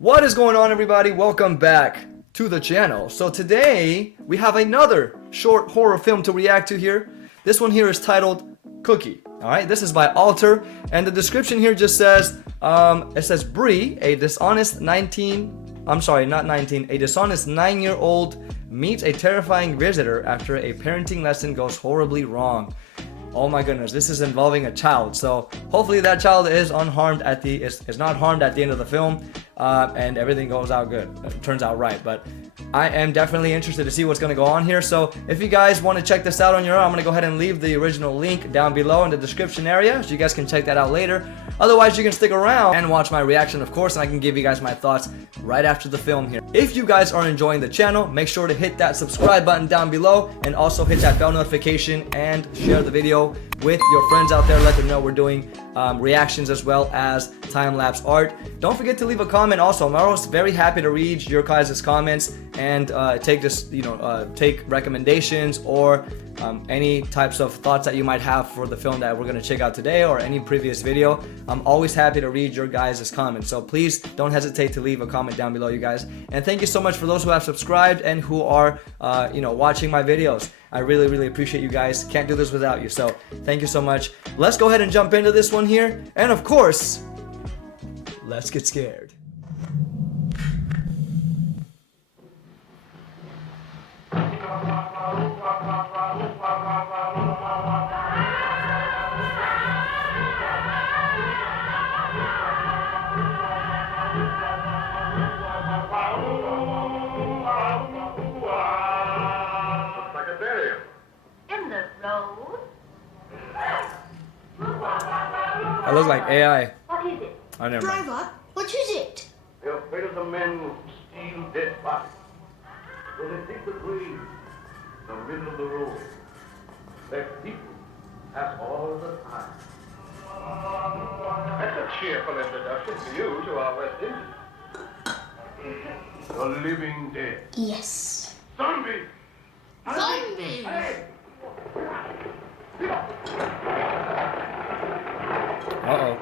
What is going on, everybody? Welcome back to the channel. So today we have another short horror film to react to here. This one here is titled Cookie. Alright, this is by Alter, and the description here just says, it says Bree, a dishonest 9-year-old meets a terrifying visitor after a parenting lesson goes horribly wrong. Oh my goodness, this is involving a child. So hopefully that child is unharmed is not harmed at the end of the film, and everything goes out good. It turns out right. But I am definitely interested to see what's going to go on here. So if you guys want to check this out on your own, I'm going to go ahead and leave the original link down below in the description area, so you guys can check that out later. Otherwise, you can stick around and watch my reaction, of course, and I can give you guys my thoughts right after the film here. If you guys are enjoying the channel, make sure to hit that subscribe button down below, and also hit that bell notification and share the video with your friends out there. Let them know we're doing reactions as well as time-lapse art. Don't forget to leave a comment also. I'm always very happy to read your guys' comments and take recommendations or any types of thoughts that you might have for the film that we're going to check out today or any previous video. I'm always happy to read your guys' comments, so please don't hesitate to leave a comment down below, you guys. And thank you so much for those who have subscribed and who are watching my videos. I really appreciate you guys. Can't do this without you, so thank you so much. Let's go ahead and jump into this one here, and of course, let's get scared. I look like AI. What is it? I never mind. Driver, what is it? They're afraid of the men who steal dead bodies. So they dig the grave in the middle of the road. Let people pass all the time. That's a cheerful introduction to you to our West Indies. The living dead. Yes. Zombie! Zombie! Hey! Uh-oh.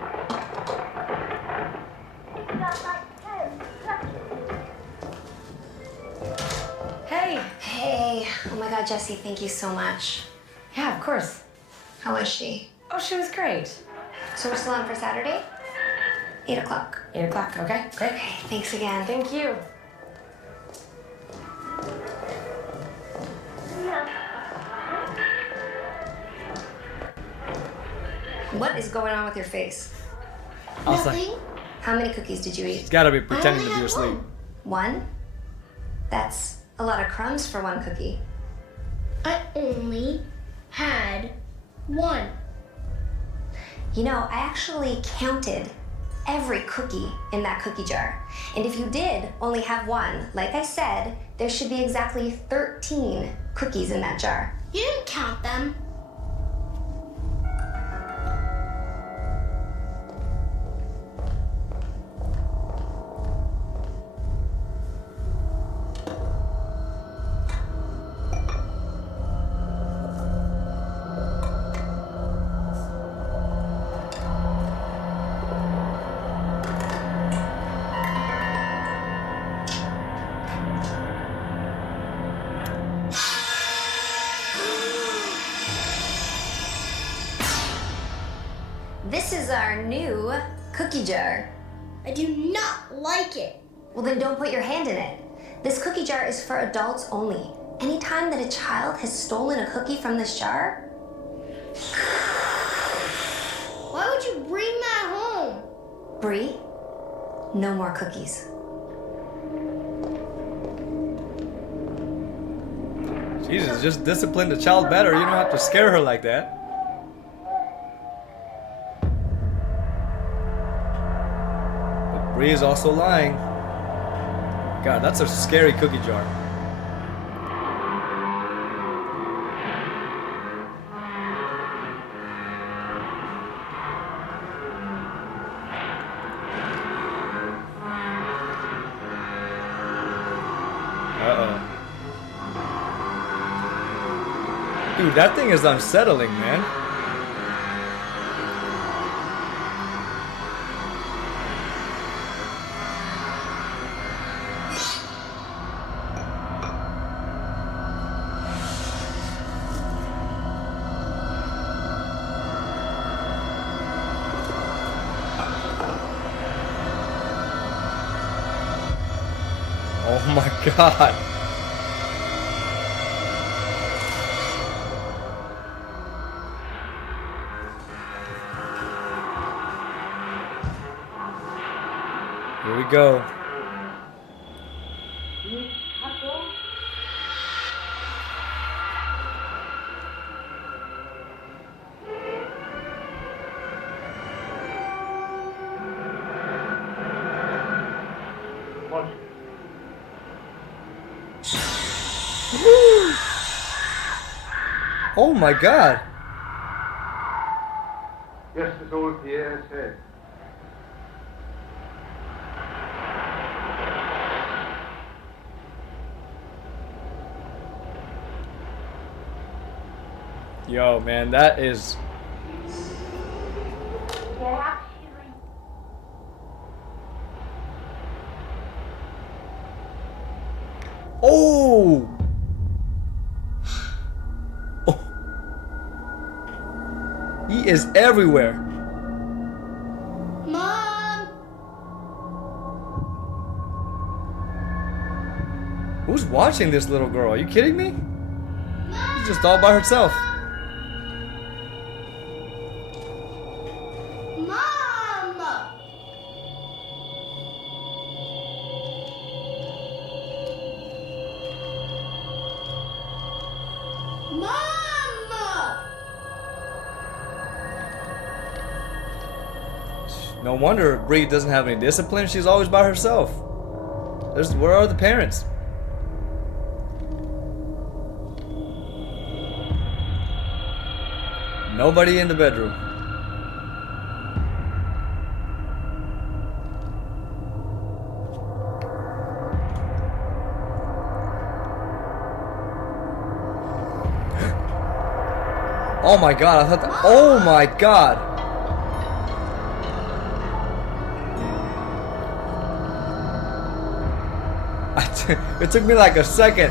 Hey! Hey, oh my God, Jessie, thank you so much. Yeah, of course. How was she? Oh, she was great. So we're still on for Saturday? 8 o'clock. 8 o'clock, okay? Great. Okay, thanks again. Thank you. What is going on with your face? I was like, Nothing. How many cookies did you he's eat? gotta be pretending to be had asleep. one. One? That's a lot of crumbs for one cookie. I only had one. You know, I actually counted every cookie in that cookie jar. And if you did only have one, like I said, there should be exactly 13 cookies in that jar. You didn't count them. This is our new cookie jar. I do not like it. Well, then don't put your hand in it. This cookie jar is for adults only. Anytime that a child has stolen a cookie from this jar, Why would you bring that home? Bree, no more cookies. Jesus, just discipline the child better. You don't have to scare her like that. But Bree is also lying. God, that's a scary cookie jar. Uh-oh. Dude, that thing is unsettling, man. Oh my god. Here we go. Watch. Oh my god. Yes, as old Pierre said. Yo, man, that is. Oh! Oh! He is everywhere. Mom! Who's watching this little girl? Are you kidding me? She's just all by herself. Mom! Mom! No wonder Bree doesn't have any discipline. She's always by herself. Where are the parents? Nobody in the bedroom. Oh my god, I thought that. Oh my god. It took me like a second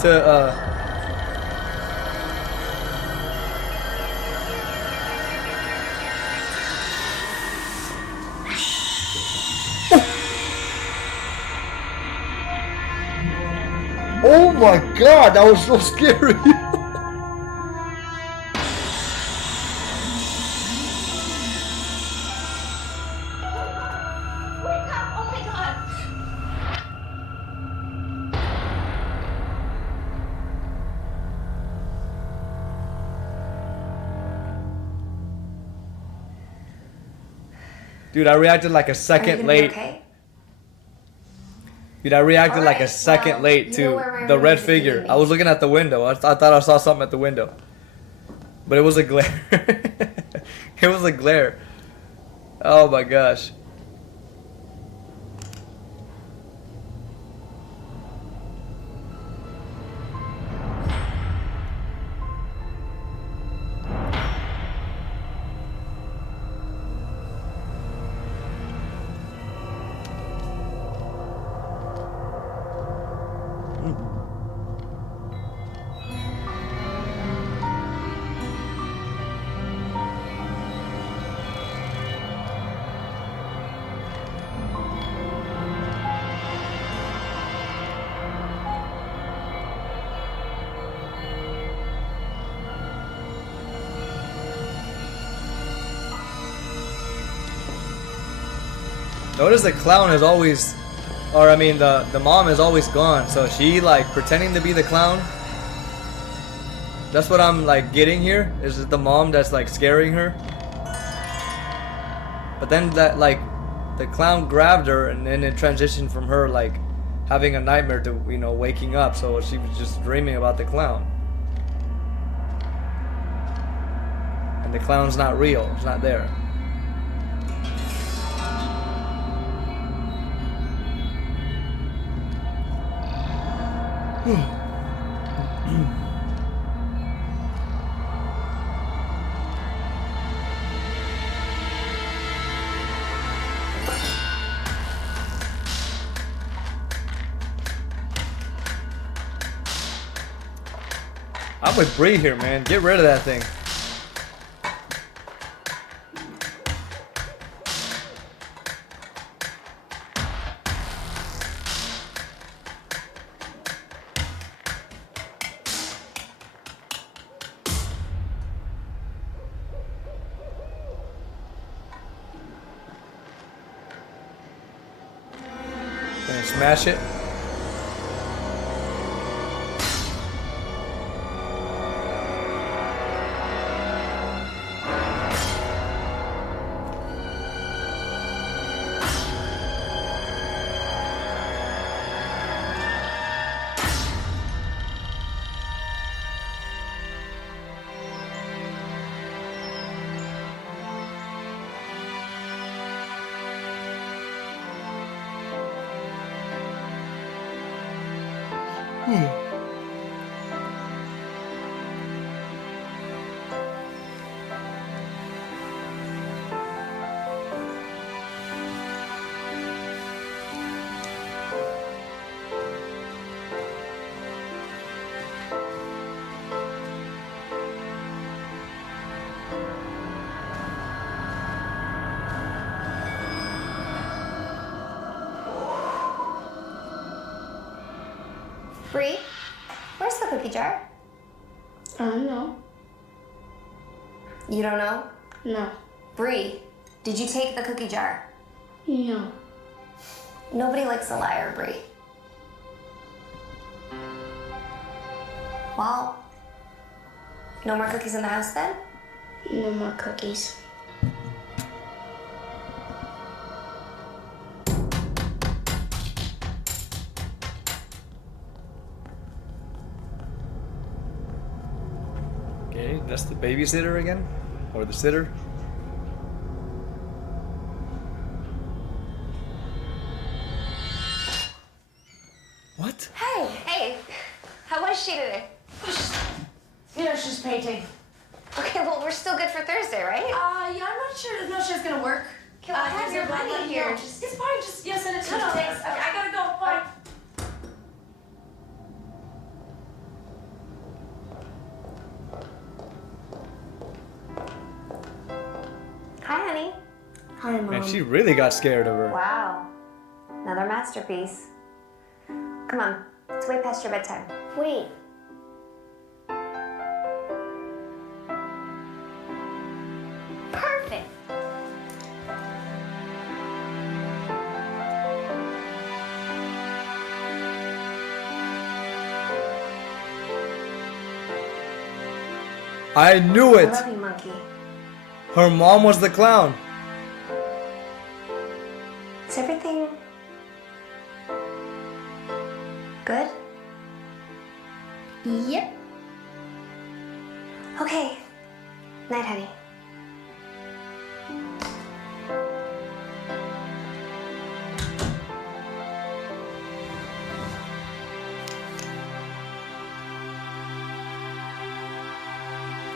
to Oh my god, that was so scary. Wake up! Oh my god! Dude, I reacted like a Are you second gonna late. be okay? Dude, I reacted like a Alright, second well, late you to know where my the room red is if you figure. need I me. was looking at the window. I thought I saw something at the window. But it was a glare. It was a glare. Oh my gosh. Notice the clown is always, or I mean the mom is always gone. So she like pretending to be the clown. That's what I'm like getting here. Is it the mom that's like scaring her? But then that like the clown grabbed her and then it transitioned from her like having a nightmare to, you know, waking up. So she was just dreaming about the clown. And the clown's not real. It's not there. I'm with Bree here, man. Get rid of that thing. Gonna smash it. Bree, where's the cookie jar? No. You don't know? No. Bree, did you take the cookie jar? No. Nobody likes a liar, Bree. Well, no more cookies in the house then? No more cookies. Okay, that's the babysitter again? Or the sitter? What? Hey, hey, how was she today? You know, she's painting. Okay, well, we're still good for Thursday, right? Yeah, I'm not sure. No, she's gonna work. Okay, well, I have your money here. Just, it's fine. Just send it to me. No, Thanks. Okay, I gotta go. Bye. Hi, honey. Hi, Mom. Man, she really got scared of her. Wow, another masterpiece. Come on, it's way past your bedtime. Wait. Perfect. I knew I it! love you, monkey. Her mom was the clown. Is everything good? Yep. Okay. Night, honey.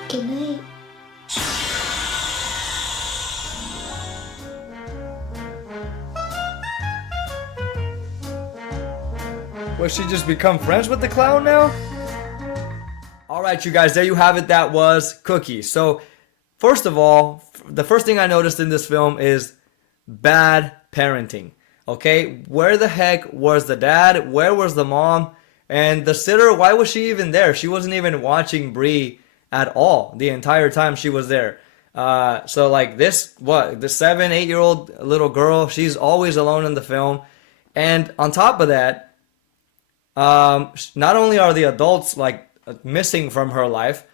Good night. Will she just become friends with the clown now? Alright, you guys, there you have it. That was Cookie. So, first of all, the first thing I noticed in this film is bad parenting. Okay, where the heck was the dad? Where was the mom? And the sitter, why was she even there? She wasn't even watching Bree at all the entire time she was there. So like this, the 7, 8-year-old little girl, she's always alone in the film. And on top of that, not only are the adults like missing from her life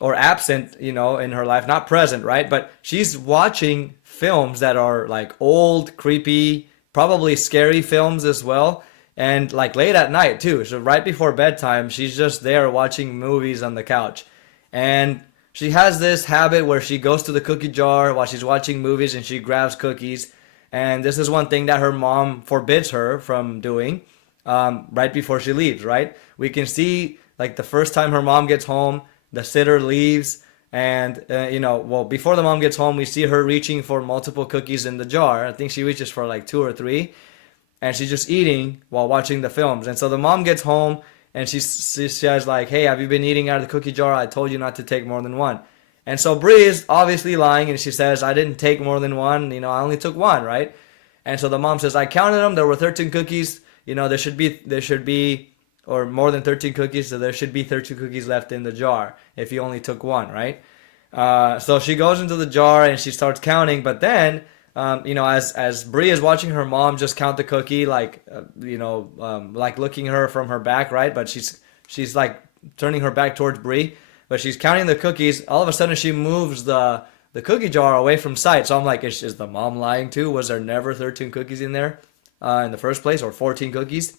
or absent, in her life, not present, right? But she's watching films that are like old, creepy, probably scary films as well. And like late at night too. So right before bedtime, she's just there watching movies on the couch. And she has this habit where she goes to the cookie jar while she's watching movies and she grabs cookies. And this is one thing that her mom forbids her from doing right before she leaves, right? We can see like the first time her mom gets home, the sitter leaves. And, before the mom gets home, we see her reaching for multiple cookies in the jar. I think she reaches for like 2 or 3. And she's just eating while watching the films. And so the mom gets home and she says like, hey, have you been eating out of the cookie jar? I told you not to take more than one. And so Bree is obviously lying and she says, I didn't take more than one. I only took one, right? And so the mom says, I counted them. There were 13 cookies. There should be, or more than 13 cookies. So there should be 13 cookies left in the jar if you only took one, right? So she goes into the jar and she starts counting. But then as Bree is watching her mom just count the cookie, like like looking her from her back, right? But she's like turning her back towards Bree, but she's counting the cookies. All of a sudden, she moves the cookie jar away from sight. So I'm like, is the mom lying too? Was there never 13 cookies in there in the first place, or 14 cookies,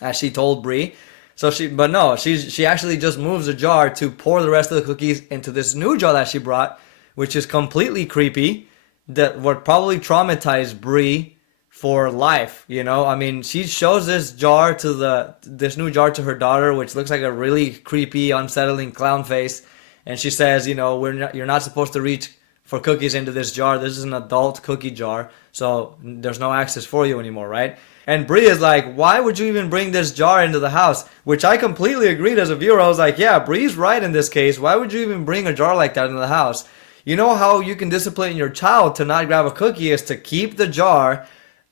as she told Bree? But no, she actually just moves the jar to pour the rest of the cookies into this new jar that she brought, which is completely creepy. That would probably traumatize Bree for life. I mean, she shows this new jar to her daughter, which looks like a really creepy, unsettling clown face, and she says, you're not supposed to reach for cookies into this jar. This is an adult cookie jar, so there's no access for you anymore, right? And Bree is like, why would you even bring this jar into the house? Which I completely agreed as a viewer. I was like, yeah, Bree's right in this case. Why would you even bring a jar like that into the house? You know how you can discipline your child to not grab a cookie is to keep the jar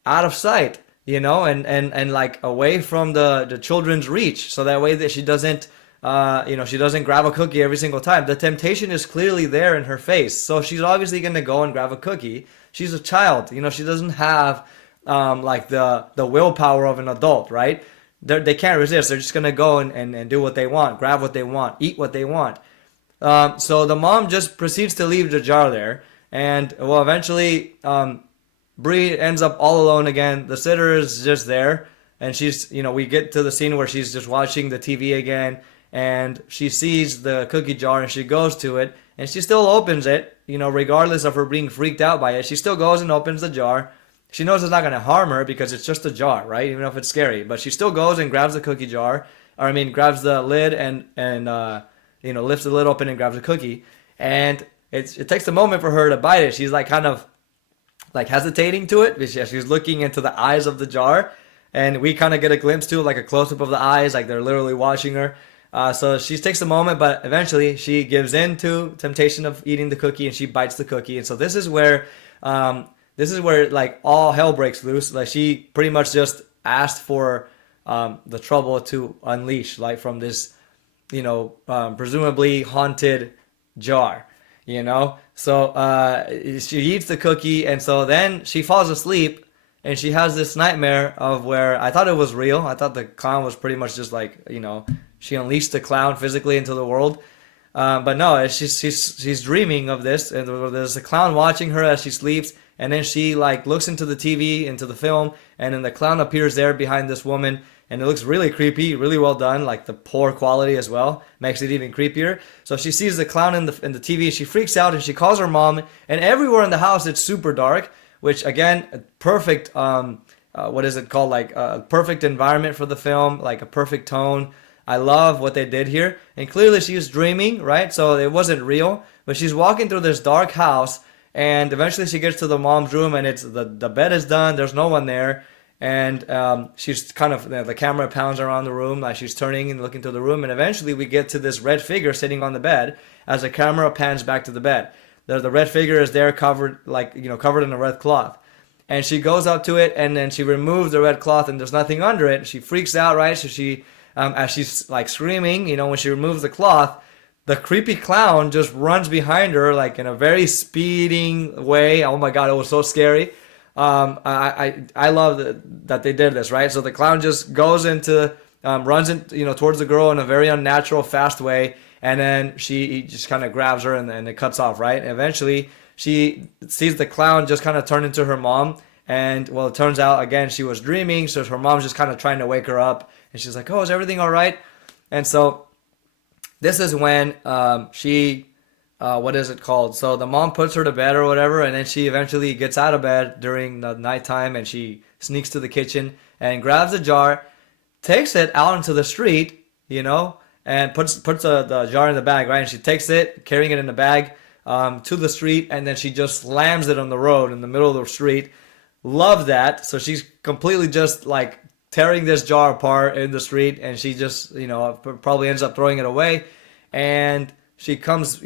out of sight, and like away from the children's reach. So that way that she doesn't grab a cookie every single time. The temptation is clearly there in her face. So she's obviously going to go and grab a cookie. She's a child. She doesn't have like the willpower of an adult, right? They can't resist. They're just going to go and do what they want, grab what they want, eat what they want. So the mom just proceeds to leave the jar there. And, well, eventually Bree ends up all alone again. The sitter is just there. And we get to the scene where she's just watching the TV again. And she sees the cookie jar and she goes to it. And she still opens it, regardless of her being freaked out by it. She still goes and opens the jar. She knows it's not going to harm her because it's just a jar, right? Even if it's scary. But she still goes and grabs the cookie jar. Grabs the lid and lifts the lid open and grabs a cookie. And it takes a moment for her to bite it. She's like kind of like hesitating to it. She's looking into the eyes of the jar. And we kind of get a glimpse too, like a close-up of the eyes, like they're literally watching her. So she takes a moment, but eventually she gives in to temptation of eating the cookie and she bites the cookie. And so this is where like all hell breaks loose. Like she pretty much just asked for the trouble to unleash, like from this, presumably haunted jar, So she eats the cookie, and so then she falls asleep, and she has this nightmare of where I thought it was real. I thought the clown was pretty much just like, she unleashed the clown physically into the world. But no, she's dreaming of this, and there's a clown watching her as she sleeps, and then she like looks into the TV, into the film, and then the clown appears there behind this woman, and it looks really creepy, really well done, like the poor quality as well makes it even creepier. So she sees the clown in the TV, she freaks out and she calls her mom, and everywhere in the house it's super dark, which again, perfect, what is it called, like a perfect environment for the film, like a perfect tone. I love what they did here, and clearly she's dreaming, right? So it wasn't real, but she's walking through this dark house, and eventually she gets to the mom's room, and it's the bed is done, there's no one there. And she's kind of, the camera pounds around the room, like she's turning and looking through the room. And eventually we get to this red figure sitting on the bed as the camera pans back to the bed. The red figure is there covered, covered in a red cloth. And she goes up to it and then she removes the red cloth and there's nothing under it. She freaks out, right? So she, as she's like screaming, when she removes the cloth, the creepy clown just runs behind her like in a very speeding way. Oh my God, it was so scary. I love that they did this, right? So the clown just goes runs towards the girl in a very unnatural, fast way, and then he just kind of grabs her and it cuts off, right? And eventually she sees the clown just kind of turn into her mom, and well, it turns out again she was dreaming, so her mom's just kind of trying to wake her up, and she's like, "Oh, is everything all right?" And so this is when what is it called? So the mom puts her to bed or whatever, and then she eventually gets out of bed during the nighttime, and she sneaks to the kitchen and grabs a jar, takes it out into the street, and puts the jar in the bag, right? And she takes it, carrying it in the bag, to the street, and then she just slams it on the road in the middle of the street. Love that. So she's completely just like tearing this jar apart in the street, and she just, probably ends up throwing it away, and she comes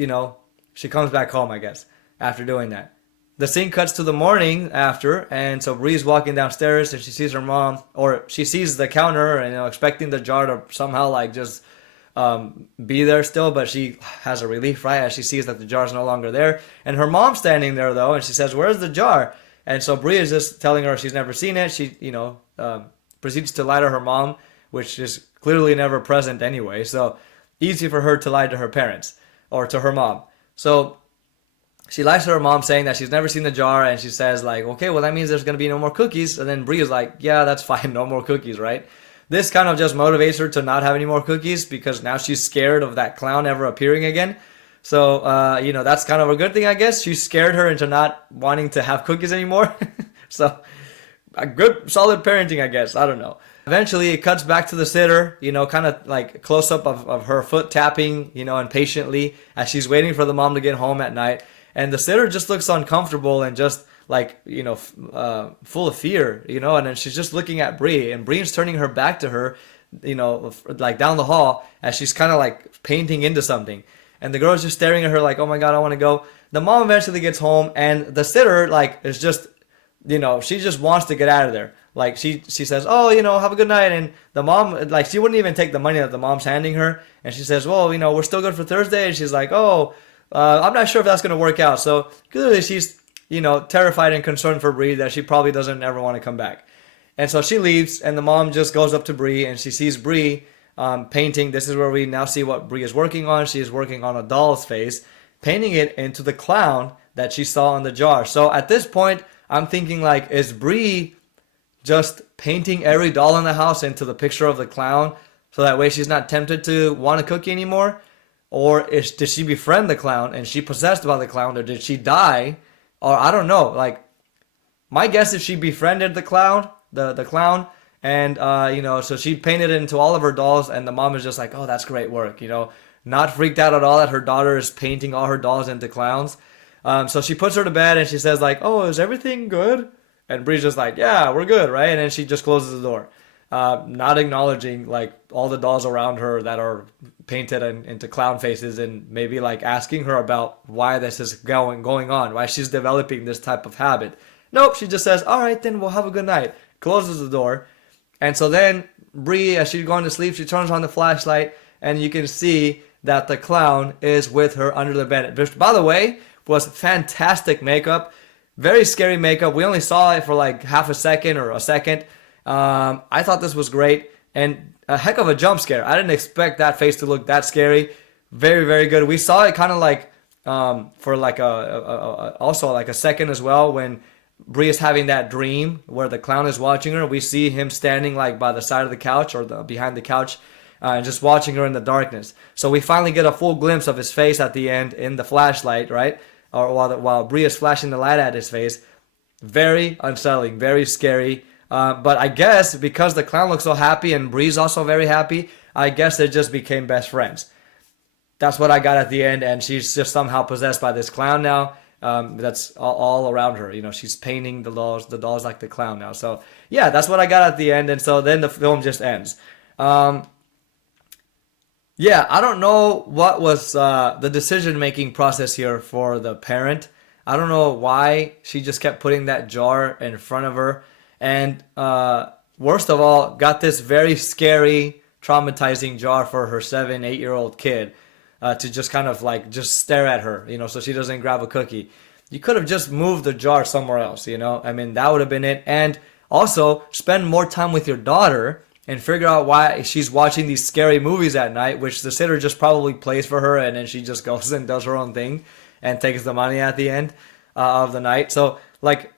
back home, I guess, after doing that. The scene cuts to the morning after, and so Bree's walking downstairs, and she sees her mom, or she sees the counter, and expecting the jar to somehow like just be there still, but she has a relief, right, as she sees that the jar's no longer there. And her mom's standing there though, and she says, "Where's the jar?" And so Bree is just telling her she's never seen it. She, proceeds to lie to her mom, which is clearly never present anyway. So easy for her to lie to her parents or to her mom. So she lies to her mom saying that she's never seen the jar, and she says like, okay, well that means there's gonna be no more cookies. And then Bree is like, yeah, that's fine, no more cookies, right? This kind of just motivates her to not have any more cookies because now she's scared of that clown ever appearing again. So, that's kind of a good thing, I guess. She scared her into not wanting to have cookies anymore. So, a good, solid parenting, I guess. I don't know. Eventually, it cuts back to the sitter, kind of like close up of her foot tapping, impatiently as she's waiting for the mom to get home at night. And the sitter just looks uncomfortable and just like, full of fear, and then she's just looking at Bree, and Bree's turning her back to her, like down the hall as she's kind of like painting into something. And the girl's just staring at her like, oh my God, I want to go. The mom eventually gets home, and the sitter like is just, she just wants to get out of there. Like she says, oh, have a good night. And the mom, like, she wouldn't even take the money that the mom's handing her. And she says, well, we're still good for Thursday. And she's like, oh, I'm not sure if that's going to work out. So clearly she's, terrified and concerned for Bree that she probably doesn't ever want to come back. And so she leaves, and the mom just goes up to Bree, and she sees Bree painting. This is where we now see what Bree is working on. She is working on a doll's face, painting it into the clown that she saw in the jar. So at this point, I'm thinking like, is Bree just painting every doll in the house into the picture of the clown so that way she's not tempted to want a cookie anymore? Or did she befriend the clown and she possessed by the clown, or did she die? Or I don't know. Like, my guess is she befriended the clown, the clown, and so she painted it into all of her dolls, and the mom is just like, oh, that's great work, not freaked out at all that her daughter is painting all her dolls into clowns. So she puts her to bed, and she says like, oh, is everything good? And Bree's just like, yeah, we're good, right? And then she just closes the door, not acknowledging like all the dolls around her that are painted into clown faces, and maybe like asking her about why this is going on, why she's developing this type of habit. Nope, she just says, all right, then we'll have a good night. Closes the door. And so then Bree, as she's going to sleep, she turns on the flashlight, and you can see that the clown is with her under the bed. Which, by the way, was fantastic makeup. Very scary makeup. We only saw it for like half a second or a second. I thought this was great, and a heck of a jump scare. I didn't expect that face to look that scary. Very, very good. We saw it kind of like for like also like a second as well when Bree is having that dream where the clown is watching her. We see him standing like by the side of the couch or behind the couch, and just watching her in the darkness. So we finally get a full glimpse of his face at the end in the flashlight, right? Or while Bree is flashing the light at his face. Very unsettling, very scary. But I guess because the clown looks so happy and Bree's also very happy, I guess they just became best friends. That's what I got at the end, and she's just somehow possessed by this clown now. That's all around her. She's painting the dolls like the clown now. So yeah, that's what I got at the end, and so then the film just ends. Yeah, I don't know what was the decision-making process here for the parent. I don't know why she just kept putting that jar in front of her. And worst of all, got this very scary, traumatizing jar for her 7-8-year-old kid to just kind of like just stare at her, so she doesn't grab a cookie. You could have just moved the jar somewhere else, I mean, that would have been it. And also spend more time with your daughter and figure out why she's watching these scary movies at night, which the sitter just probably plays for her, and then she just goes and does her own thing and takes the money at the end of the night. So, like,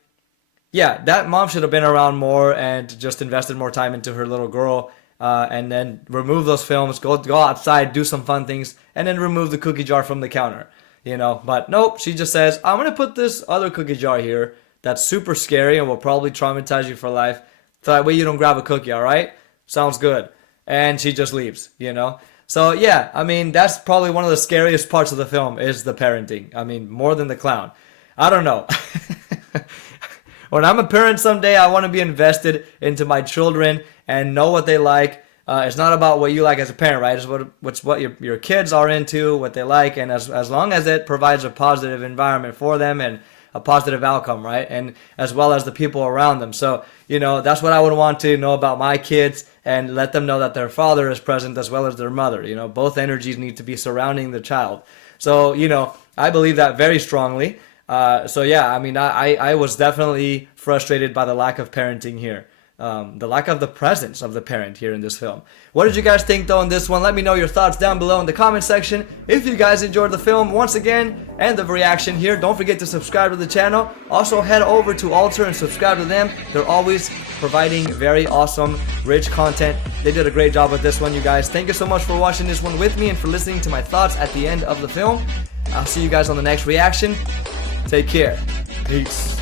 yeah, that mom should have been around more and just invested more time into her little girl, and then remove those films, go outside, do some fun things, and then remove the cookie jar from the counter, But nope, she just says, I'm going to put this other cookie jar here that's super scary and will probably traumatize you for life, so that way you don't grab a cookie, all right? Sounds good. And she just leaves, So yeah, I mean, that's probably one of the scariest parts of the film is the parenting. I mean, more than the clown. I don't know. When I'm a parent someday, I want to be invested into my children and know what they like. It's not about what you like as a parent, right? It's what your kids are into, what they like, and as long as it provides a positive environment for them and a positive outcome, right? And as well as the people around them. So, that's what I would want to know about my kids, and let them know that their father is present as well as their mother. Both energies need to be surrounding the child. So, I believe that very strongly. So yeah, I mean, I was definitely frustrated by the lack of parenting here. The lack of the presence of the parent here in this film. What did you guys think though on this one? Let me know your thoughts down below in the comment section. If you guys enjoyed the film once again and the reaction here, don't forget to subscribe to the channel. Also head over to Alter and subscribe to them. They're always providing very awesome, rich content. They did a great job with this one, you guys. Thank you so much for watching this one with me and for listening to my thoughts at the end of the film. I'll see you guys on the next reaction. Take care. Peace.